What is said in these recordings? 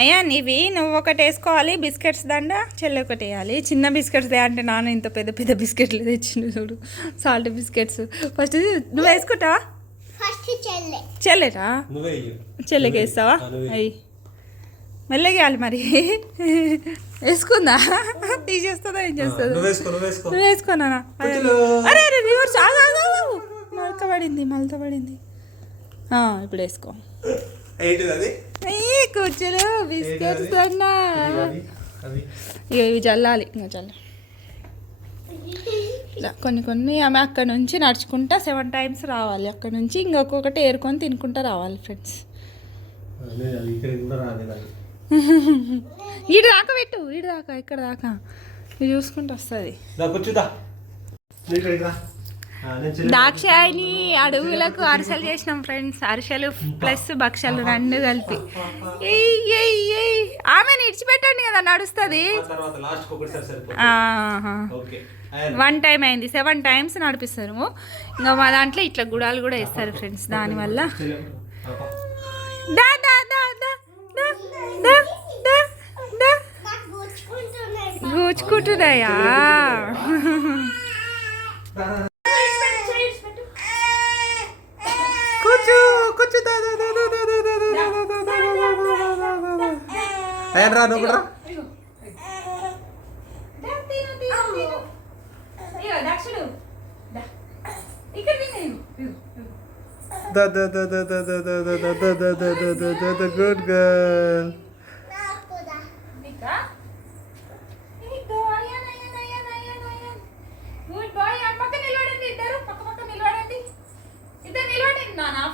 అయ్యా ఇవి నువ్వు ఒకటి వేసుకోవాలి, బిస్కెట్స్ దండ చెల్లి ఒకటి వేయాలి. చిన్న బిస్కెట్స్ దే అంటే నాన్న ఇంత పెద్ద పెద్ద బిస్కెట్లు తెచ్చిండు చూడు, సాల్ట్ బిస్కెట్స్. ఫస్ట్ నువ్వు వేసుకుంటావా? చెల్లెటా? చెల్లెకి వేస్తావా? అయ్యి మెల్లగా వేయాలి మరి. వేసుకుందా? తీసేస్తుందా ఏం చేస్తుందా? నువ్వు వేసుకోనా? అరే అరే రివర్స్ మలత పడింది. ఇప్పుడు వేసుకో. కూర్చోలు బిస్కెట్స్ అన్నా. ఇవి చల్లాలి, ఇంకా కొన్ని ఆమె అక్కడ నుంచి నడుచుకుంటా 7 times రావాలి. అక్కడ నుంచి ఇంకొకటి ఏరుకొని తినుకుంటా రావాలి ఫ్రెండ్స్. ఈడు దాకా పెట్టు, ఈడు దాకా ఇక్కడ దాకా ఇది చూసుకుంటూ వస్తుంది. దాక్షాయిని అడవులకు అరిసెలు చేసినాం ఫ్రెండ్స్. అరిసెలు ప్లస్ భక్షలు 2 కలిపి. ఆమెను ఇడిచిపెట్టండి కదా, నడుస్తుంది. 1 time అయింది, 7 times నడిపిస్తారు. ఇంకా మా దాంట్లో ఇట్లా గుడాలు కూడా వేస్తారు ఫ్రెండ్స్. దానివల్ల గూచుకుంటున్నాయా? రా నువ్వు కూడా గుడ్ గర్ల్.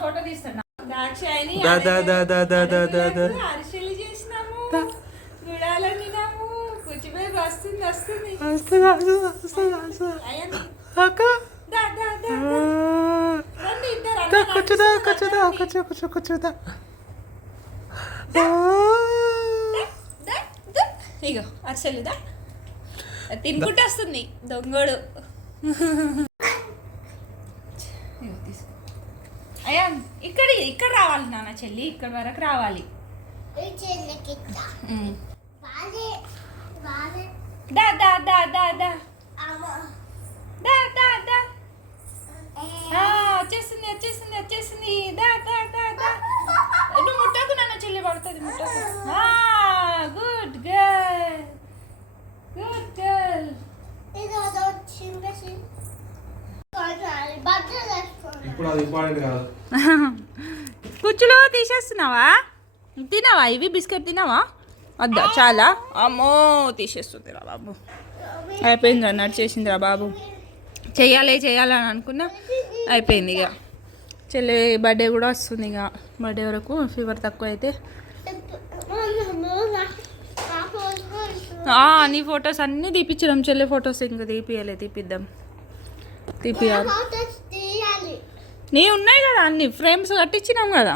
ఫోటో తీస్తున్నా. అరిసెలు చేసినాము, గుడాలు తిన్నాము. కూర్చిపోయి వస్తుంది. ఇగో అరిసెలుదా తినుకుంటూ వస్తుంది దొంగడు. అయ్యా ఇక్కడ రావాలి నాన్న, చెల్లి ఇక్కడ వరకు రావాలి. వచ్చేసింది. నువ్వు ముట్టకు నాన్న, చెల్లి పడుతుంది. ముట్టకు. Good girl. కుచ్చులో తీసేస్తున్నావా? తినావా? ఇవి బిస్కెట్ తినావా? వద్దా? చాలా అమ్మో తీసేస్తుందిరా బాబు. అయిపోయిందిరా, నడిచేసిందిరా బాబు. చెయ్యాలని అనుకున్నా, అయిపోయింది. ఇక చెల్లి బర్త్డే కూడా వస్తుంది. ఇక బర్త్డే వరకు ఫీవర్ తక్కువ అయితే నీ ఫొటోస్ అన్నీ తీపిచ్చడం. చెల్లి ఫొటోస్ ఇంకా తీపిద్దాం. నీ ఉన్నాయి కదా అన్ని ఫ్రేమ్స్ కట్టించినాం కదా.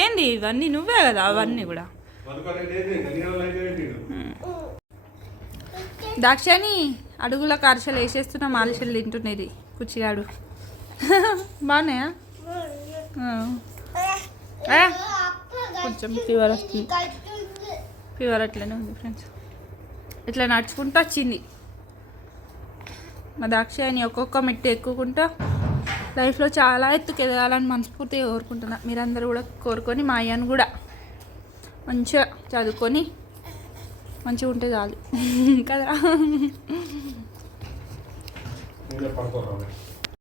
ఏంది ఇవన్నీ నువ్వే కదా, అవన్నీ కూడా. దాక్షాని అడుగులకు అరిసెలు వేసేస్తున్నాం. అరిసెలు తింటున్నది కుచ్చిగాడు. బాగున్నాయా? కొంచెం ఫీవర్ వస్తుంది. ఫీవర్ అట్లనే ఉంది ఫ్రెండ్స్. ఇట్లా నడుచుకుంటూ వచ్చింది మా దాక్షాయిని. ఒక్కొక్క మెట్టు ఎక్కుకుంటా లైఫ్లో చాలా ఎత్తుకు ఎదగాలని మనస్ఫూర్తిగా కోరుకుంటున్నా. మీరందరూ కూడా కోరుకొని మా అయ్యను కూడా మంచిగా చదువుకొని మంచిగా ఉంటే చాలు కదా.